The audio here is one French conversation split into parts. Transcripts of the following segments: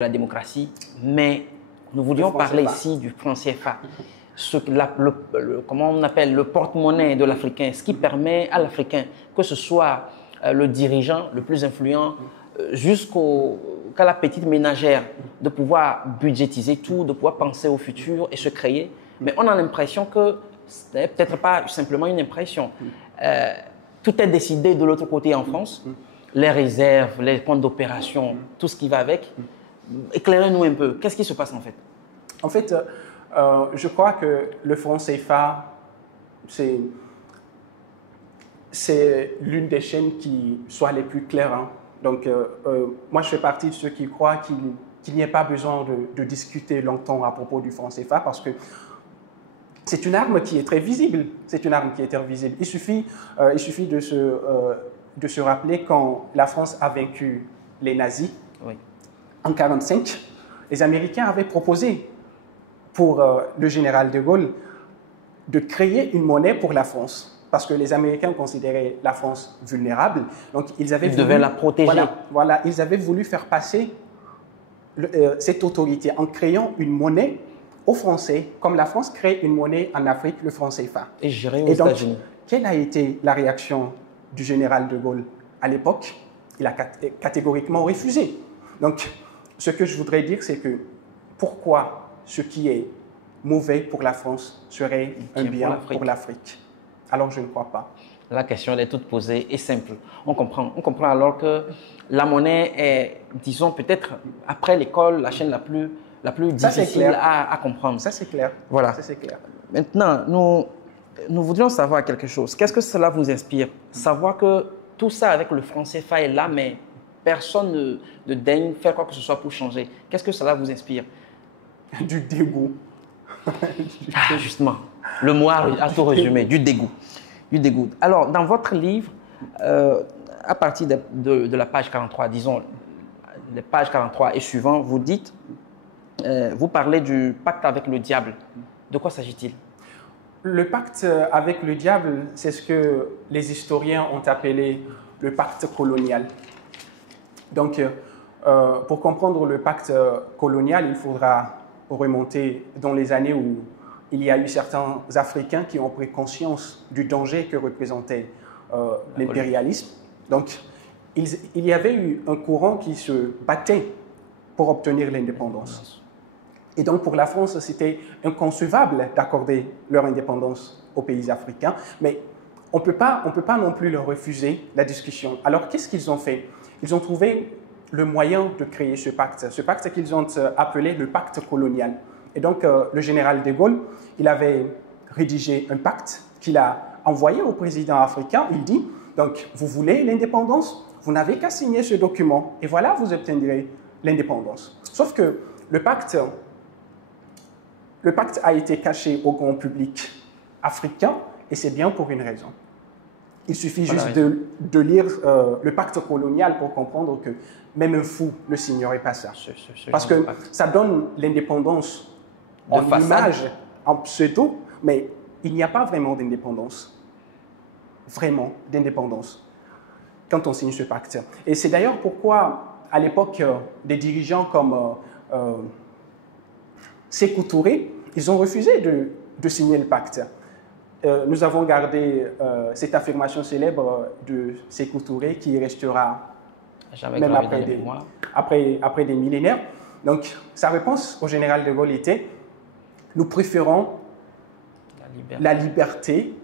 la démocratie, mais nous voulions parler ici du franc CFA, comment on appelle le porte-monnaie de l'Africain, ce qui permet à l'Africain, que ce soit le dirigeant le plus influent, jusqu'à la petite ménagère, de pouvoir budgétiser tout, de pouvoir penser au futur et se créer. Mais on a l'impression que ce n'est peut-être pas simplement une impression. Tout est décidé de l'autre côté en France, les réserves, les comptes d'opération, tout ce qui va avec. Éclairez-nous un peu, qu'est-ce qui se passe en fait? En fait, je crois que le franc CFA, c'est l'une des chaînes qui soit les plus claires. Hein. Donc, moi, je fais partie de ceux qui croient qu'il n'y a pas besoin de discuter longtemps à propos du franc CFA parce que c'est une arme qui est très visible. C'est une arme qui est très visible. Il suffit de se rappeler quand la France a vaincu les nazis. Oui. En 1945, les Américains avaient proposé pour le général de Gaulle de créer une monnaie pour la France, parce que les Américains considéraient la France vulnérable. Donc, ils devaient la protéger. Voilà, ils avaient voulu faire passer cette autorité en créant une monnaie aux Français, comme la France crée une monnaie en Afrique, le franc CFA. Et géré aux États-Unis. Quelle a été la réaction du général de Gaulle à l'époque? Il a catégoriquement refusé. Donc, ce que je voudrais dire, c'est que pourquoi ce qui est mauvais pour la France serait un bien pour l'Afrique? Alors, je ne crois pas. La question elle est toute posée et simple. On comprend alors que la monnaie est, disons, peut-être après l'école, la chaîne la plus difficile à comprendre. Ça, c'est clair. Voilà. Ça, c'est clair. Maintenant, nous voudrions savoir quelque chose. Qu'est-ce que cela vous inspire? Savoir que tout ça avec le franc CFA est là, mais personne ne daigne faire quoi que ce soit pour changer. Qu'est-ce que cela vous inspire? Du dégoût. Justement, le mot a tout résumé, du dégoût. Du dégoût. Alors, dans votre livre, à partir de la page 43, disons, les pages 43 et suivant, vous dites, vous parlez du pacte avec le diable. De quoi s'agit-il? Le pacte avec le diable, c'est ce que les historiens ont appelé le pacte colonial. Donc, pour comprendre le pacte colonial, il faudra remonter dans les années où il y a eu certains Africains qui ont pris conscience du danger que représentait l'impérialisme. Donc, il y avait eu un courant qui se battait pour obtenir l'indépendance. Et donc, pour la France, c'était inconcevable d'accorder leur indépendance aux pays africains. Mais on ne peut pas non plus leur refuser la discussion. Alors, qu'est-ce qu'ils ont fait? Ils ont trouvé le moyen de créer ce pacte qu'ils ont appelé le pacte colonial. Et donc, le général de Gaulle, il avait rédigé un pacte qu'il a envoyé au président africain. Il dit, donc, vous voulez l'indépendance? Vous n'avez qu'à signer ce document et voilà, vous obtiendrez l'indépendance. Sauf que le pacte a été caché au grand public africain et c'est bien pour une raison. Il suffit juste de lire le pacte colonial pour comprendre que même un fou ne signerait pas ça. Parce que ça donne l'indépendance en image, en pseudo, mais il n'y a pas vraiment d'indépendance. Vraiment d'indépendance quand on signe ce pacte. Et c'est d'ailleurs pourquoi, à l'époque, des dirigeants comme Sékou Touré, ils ont refusé de signer le pacte. Nous avons gardé cette affirmation célèbre de Sékou Touré qui restera même après des millénaires. Donc, sa réponse au général de Gaulle était « Nous préférons la liberté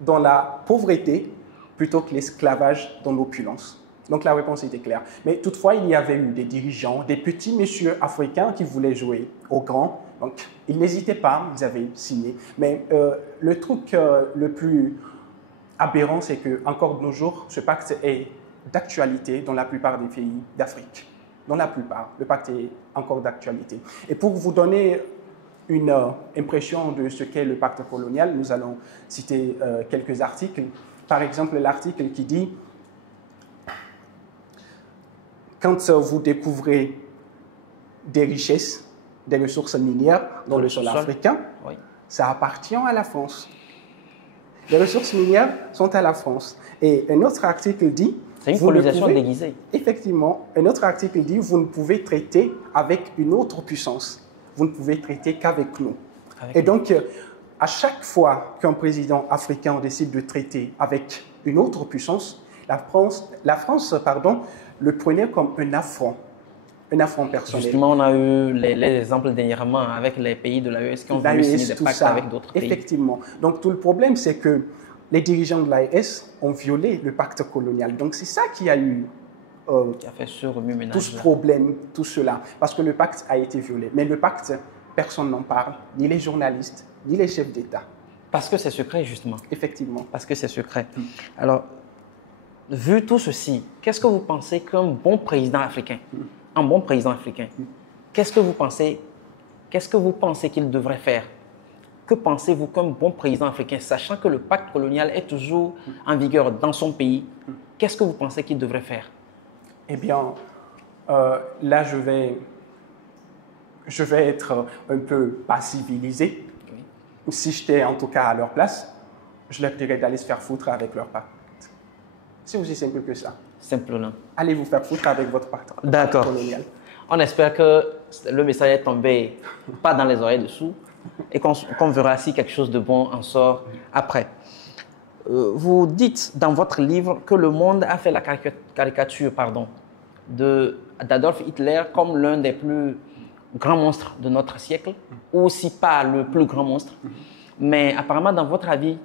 dans la pauvreté plutôt que l'esclavage dans l'opulence. » Donc, la réponse était claire. Mais toutefois, il y avait eu des dirigeants, des petits messieurs africains qui voulaient jouer au grand. Donc, ils n'hésitaient pas, ils avaient signé. Mais le truc le plus aberrant, c'est qu'encore de nos jours, ce pacte est d'actualité dans la plupart des pays d'Afrique. Dans la plupart, le pacte est encore d'actualité. Et pour vous donner une impression de ce qu'est le pacte colonial, nous allons citer quelques articles. Par exemple, l'article qui dit « Quand vous découvrez des richesses, des ressources minières dans le sol africain, ça appartient à la France. Les ressources minières sont à la France. » Et un autre article dit C'est une colonisation déguisée. Effectivement, un autre article dit vous ne pouvez traiter avec une autre puissance. Vous ne pouvez traiter qu'avec nous. Et donc, à chaque fois qu'un président africain décide de traiter avec une autre puissance, la France, le prenait comme un affront personnel. Justement, on a eu les exemples dernièrement avec les pays de l'AES qui ont voulu signer des pactes avec d'autres pays. Effectivement. Donc, tout le problème, c'est que les dirigeants de l'AES ont violé le pacte colonial. Donc, c'est ça qui a eu qui a fait ce remue-ménage tout ce problème, tout cela. Parce que le pacte a été violé. Mais le pacte, personne n'en parle, ni les journalistes, ni les chefs d'État. Parce que c'est secret, justement. Effectivement. Parce que c'est secret. Alors, vu tout ceci, qu'est-ce que vous pensez qu'un bon président africain, qu'est-ce que vous pensez qu'il devrait faire? Que pensez-vous qu'un bon président africain, sachant que le pacte colonial est toujours en vigueur dans son pays, qu'est-ce que vous pensez qu'il devrait faire? Eh bien, là, je vais être un peu pas civilisé. Oui. Si j'étais en tout cas à leur place, je leur dirais d'aller se faire foutre avec leur pacte. C'est aussi simple que ça. Simplement. Allez vous faire foutre avec votre pacte colonial. On espère que le message est tombé pas dans les oreilles dessous et qu'on verra si quelque chose de bon en sort après. Vous dites dans votre livre que le monde a fait la caricature d'Adolf Hitler comme l'un des plus grands monstres de notre siècle, ou si pas le plus grand monstre. Mais apparemment, dans votre livre,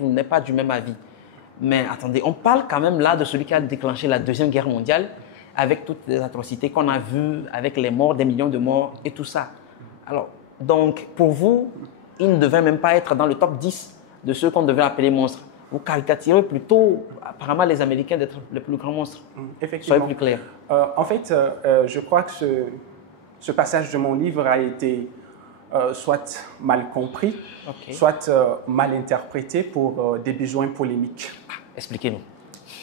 vous n'êtes pas du même avis. Mais attendez, on parle quand même là de celui qui a déclenché la Deuxième Guerre mondiale, avec toutes les atrocités qu'on a vues, avec les morts, des millions de morts et tout ça. Alors, donc, pour vous, il ne devait même pas être dans le top 10 de ceux qu'on devait appeler monstres. Vous caricaturez plutôt, apparemment, les Américains d'être les plus grands monstres. Effectivement. Soyez plus clair. En fait, je crois que ce passage de mon livre a été soit mal compris, soit mal interprété pour des besoins polémiques. Expliquez-nous.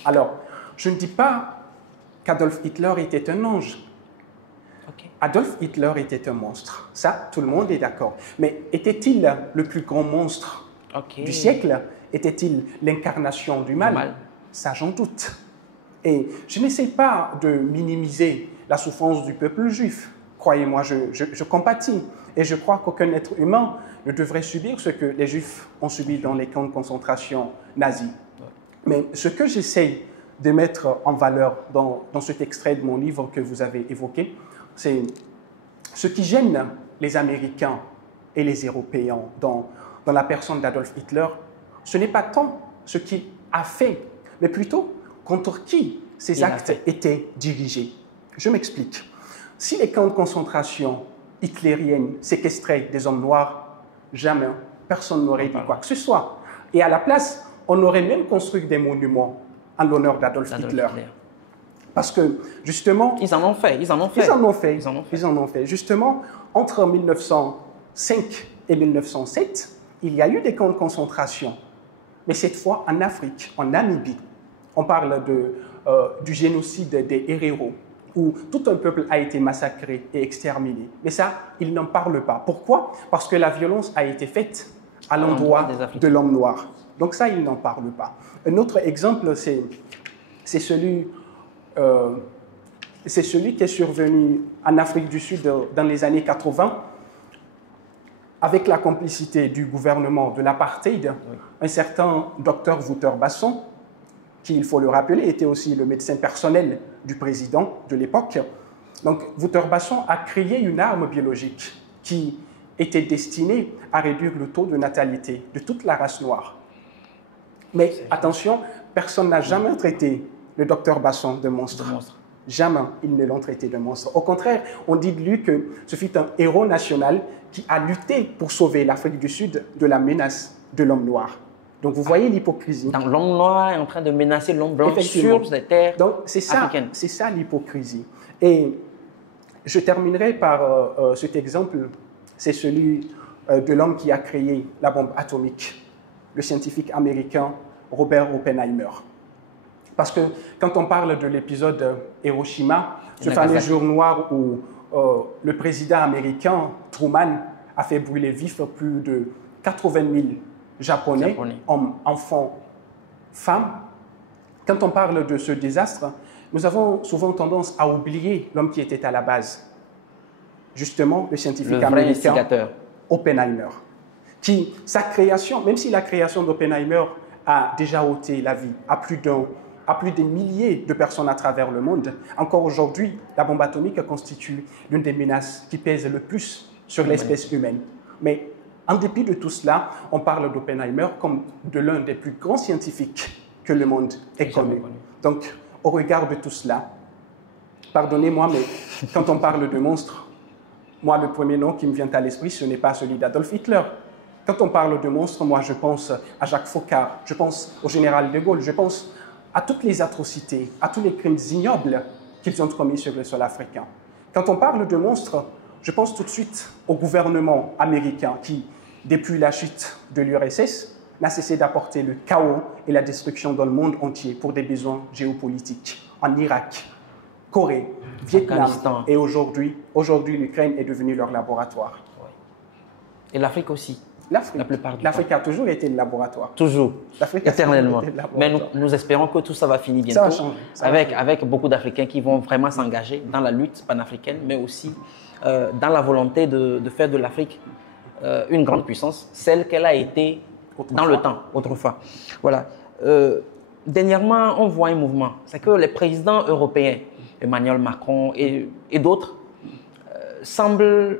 Alors, je ne dis pas qu'Adolf Hitler était un ange. Adolf Hitler était un monstre. Ça, tout le monde est d'accord. Mais était-il le plus grand monstre du siècle? Était-il l'incarnation du mal? Ça, j'en doute. Et je n'essaie pas de minimiser la souffrance du peuple juif. Croyez-moi, je compatis. Et je crois qu'aucun être humain ne devrait subir ce que les Juifs ont subi dans les camps de concentration nazis. Mais ce que j'essaie de mettre en valeur dans cet extrait de mon livre que vous avez évoqué, c'est ce qui gêne les Américains et les Européens dans la personne d'Adolf Hitler. Ce n'est pas tant ce qu'il a fait, mais plutôt contre qui ces actes étaient dirigés. Je m'explique. Si les camps de concentration hitlériennes séquestraient des hommes noirs, jamais personne n'aurait dit quoi que ce soit. Et à la place, on aurait même construit des monuments en l'honneur d'Adolf Hitler. Parce que, justement... Ils en ont fait. Justement, entre 1905 et 1907, il y a eu des camps de concentration. Mais cette fois en Afrique, en Namibie. On parle du génocide des Herero, où tout un peuple a été massacré et exterminé. Mais ça, ils n'en parlent pas. Pourquoi? Parce que la violence a été faite à l'endroit de l'homme noir. Donc ça, ils n'en parlent pas. Un autre exemple, c'est celui qui est survenu en Afrique du Sud dans les années 80, avec la complicité du gouvernement de l'apartheid. Un certain docteur Wouter Basson, qui, il faut le rappeler, était aussi le médecin personnel du président de l'époque. Donc, Wouter Basson a créé une arme biologique qui était destinée à réduire le taux de natalité de toute la race noire. Mais attention, personne n'a jamais traité le docteur Basson de monstre. Jamais ils ne l'ont traité de monstre. Au contraire, on dit de lui que ce fut un héros national qui a lutté pour sauver l'Afrique du Sud de la menace de l'homme noir. Donc, vous voyez l'hypocrisie. Donc, l'homme noir est en train de menacer l'homme blanc sur les terres africaines. C'est ça l'hypocrisie. Et je terminerai par cet exemple. C'est celui de l'homme qui a créé la bombe atomique, le scientifique américain Robert Oppenheimer. Parce que quand on parle de l'épisode Hiroshima, ce fameux jour noir où le président américain Truman a fait brûler vif plus de 80 000 Japonais, hommes, enfants, femmes, Quand on parle de ce désastre, nous avons souvent tendance à oublier l'homme qui était à la base. Justement, le scientifique américain Oppenheimer. Sa création, même si la création d'Oppenheimer a déjà ôté la vie à plus des milliers de personnes à travers le monde, encore aujourd'hui, la bombe atomique constitue l'une des menaces qui pèsent le plus sur l'espèce humaine. Mais en dépit de tout cela, on parle d'Oppenheimer comme de l'un des plus grands scientifiques que le monde ait connu. Donc, au regard de tout cela, pardonnez-moi, mais quand on parle de monstres, moi, le premier nom qui me vient à l'esprit, ce n'est pas celui d'Adolf Hitler. Quand on parle de monstres, moi, je pense à Jacques Foccart, je pense au général de Gaulle, je pense à toutes les atrocités, à tous les crimes ignobles qu'ils ont commis sur le sol africain. Quand on parle de monstres, je pense tout de suite au gouvernement américain qui, depuis la chute de l'URSS, n'a cessé d'apporter le chaos et la destruction dans le monde entier pour des besoins géopolitiques. En Irak, Corée, Vietnam, Afghanistan. Et aujourd'hui, l'Ukraine est devenue leur laboratoire. Oui. Et l'Afrique aussi. L'Afrique a toujours été le laboratoire. Toujours, éternellement. Mais nous espérons que tout ça va finir bientôt. Ça va changer. Avec beaucoup d'Africains qui vont vraiment s'engager dans la lutte panafricaine, mais aussi dans la volonté de faire de l'Afrique une grande puissance, celle qu'elle a été dans le temps, autrefois. Voilà. Dernièrement, on voit un mouvement. C'est que les présidents européens, Emmanuel Macron et d'autres, semblent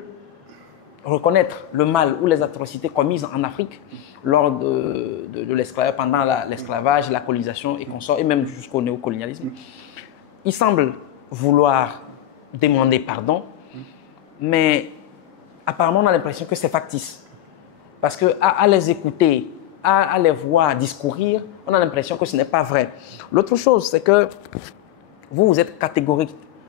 reconnaître le mal ou les atrocités commises en Afrique lors de l'esclavage, pendant l'esclavage, la colonisation et consorts, et même jusqu'au néocolonialisme. Ils semblent vouloir demander pardon, mais apparemment on a l'impression que c'est factice. Parce qu'à les écouter, à les voir discourir, on a l'impression que ce n'est pas vrai. L'autre chose, c'est que vous êtes